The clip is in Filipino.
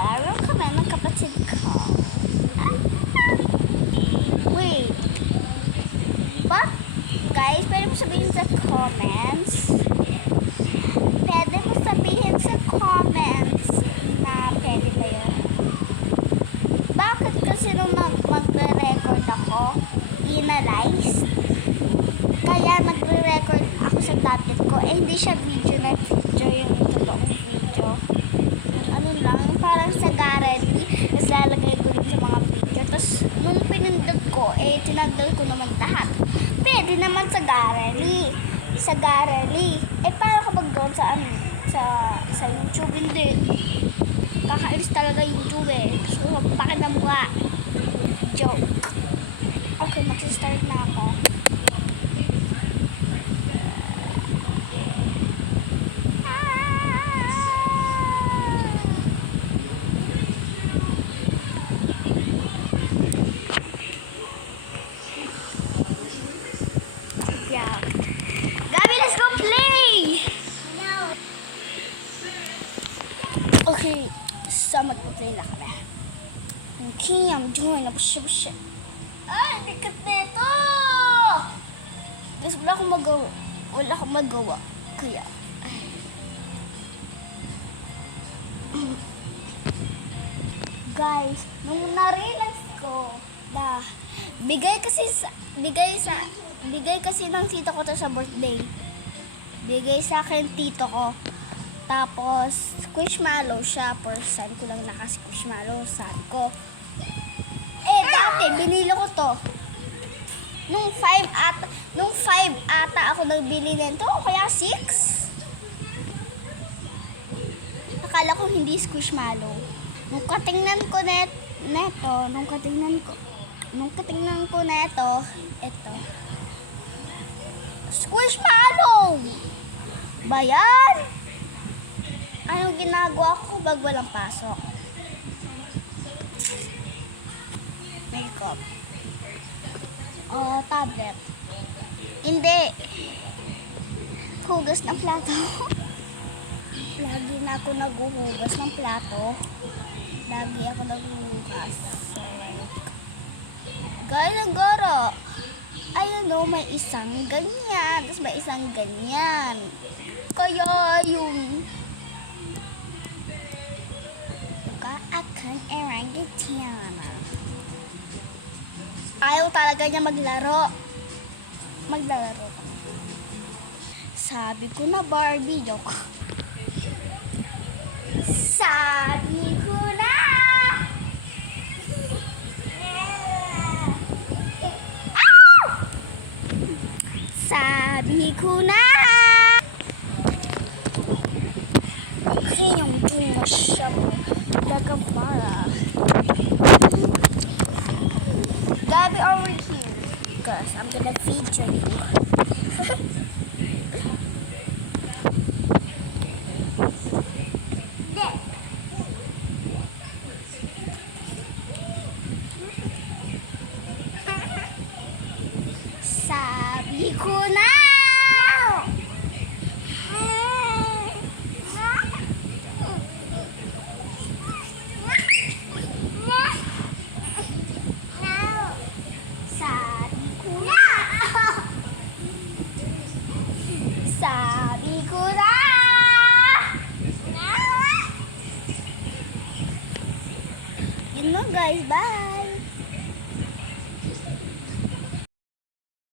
Naglalaro kami ng kapatid ko. Wait. Ba? Guys, pwede mo sabihin sa comments. Pwede mo sabihin sa comments na pwede ba yun? Bakit kasi nung magre-record ako, inalize? Kaya nagre-record ako sa tablet ko. Hindi siya video na video yung totoong video. Ano lang, parang sa gallery. Tapos lalagay ko rin sa mga picture. Tapos nung pinindot ko, tinanggal ko naman lahat. Pwede naman sa gallery. Sa gallery. Paano kapag doon sa sa YouTube? Hindi. Kakailis talaga YouTube So, bakit na mukha? Joke. Okay, mag-start na ako. Yeah. Gabi, let's go play! Okay, so magpa-play na kami. Okay, I'm doing a push-push. Ay, bigat na ito! Guys, wala akong magawa. Kaya, guys, nung na-realize ko na bigay kasi ng tito ko to sa birthday. Bigay sa akin tito ko. Tapos, squishmallow siya. First time ko lang naka-squishmallow. Sabi ko, dati, binili ko to. Nung 5 ata ako nagbili nito. Kaya 6. Akala ko hindi squishmallow. Nung katingnan ko neto, ito. Squishmallow! Ba yan? Anong ginagawa ko pag walang pasok? Makeup. Tablet. Hindi. Hugas ng plato. Lagi na ako naghuhugas ng plato. Lagi ako naghuhugas. So, gaya ng garo. Ayun o, may isang ganyan. Tapos may isang ganyan. Kaya yung akan orangutana. Ayaw talaga niya maglaro. Maglalaro kami. Sabi ko na Barbie, joke. Sabi ko na! Sabi ko na! Yung bunga siya mo. Gagambara. Gabi, over here. Because I'm gonna feature you. Sabi ko na! Sabi ko na! Yun lang guys, bye!